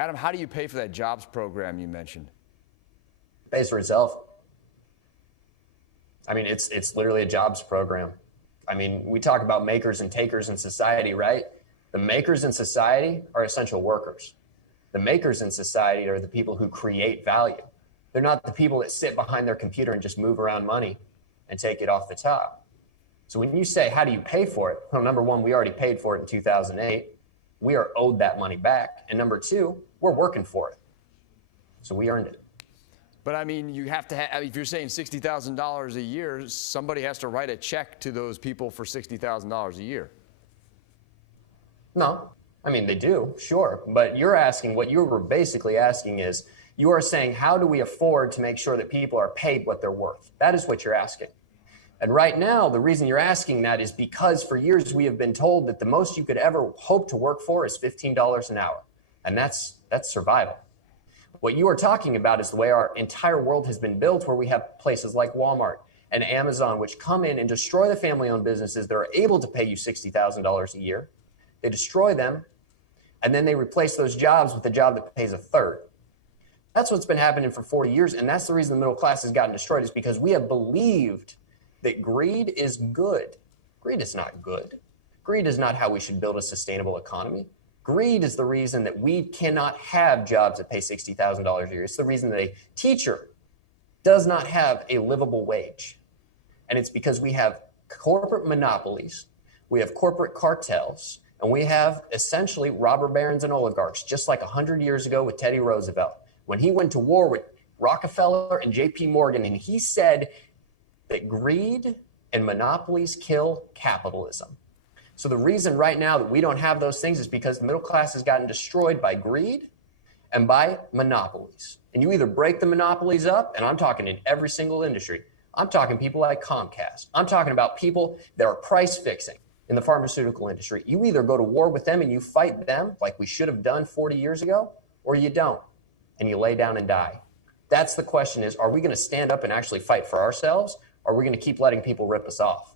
Adam, how do you pay for that jobs program you mentioned? It pays for itself. I mean, it's literally a jobs program. I mean, we talk about makers and takers in society, right? The makers in society are essential workers. The makers in society are the people who create value. They're not the people that sit behind their computer and just move around money and take it off the top. So when you say, how do you pay for it? Well, number one, we already paid for it in 2008. We are owed that money back. And number two, we're working for it. So we earned it. But I mean, you have to have, if you're saying $60,000 a year, somebody has to write a check to those people for $60,000 a year. No, I mean, they do, sure. But you're asking, what you were basically asking is, you are saying, how do we afford to make sure that people are paid what they're worth? That is what you're asking. And right now, the reason you're asking that is because for years we have been told that the most you could ever hope to work for is $15 an hour. And that's survival. What you are talking about is the way our entire world has been built, where we have places like Walmart and Amazon, which come in and destroy the family-owned businesses that are able to pay you $60,000 a year. They destroy them, and then they replace those jobs with a job that pays a third. That's what's been happening for 40 years, and that's the reason the middle class has gotten destroyed, is because we have believed that greed is good. Greed is not good. Greed is not how we should build a sustainable economy. Greed is the reason that we cannot have jobs that pay $60,000 a year. It's the reason that a teacher does not have a livable wage. And it's because we have corporate monopolies, we have corporate cartels, and we have essentially robber barons and oligarchs, just like 100 years ago with Teddy Roosevelt, when he went to war with Rockefeller and J.P. Morgan, and he said that greed and monopolies kill capitalism. So the reason right now that we don't have those things is because the middle class has gotten destroyed by greed and by monopolies. And you either break the monopolies up, and I'm talking in every single industry. I'm talking people like Comcast. I'm talking about people that are price fixing in the pharmaceutical industry. You either go to war with them and you fight them like we should have done 40 years ago, or you don't, and you lay down and die. That's the question is, are we going to stand up and actually fight for ourselves, or are we going to keep letting people rip us off?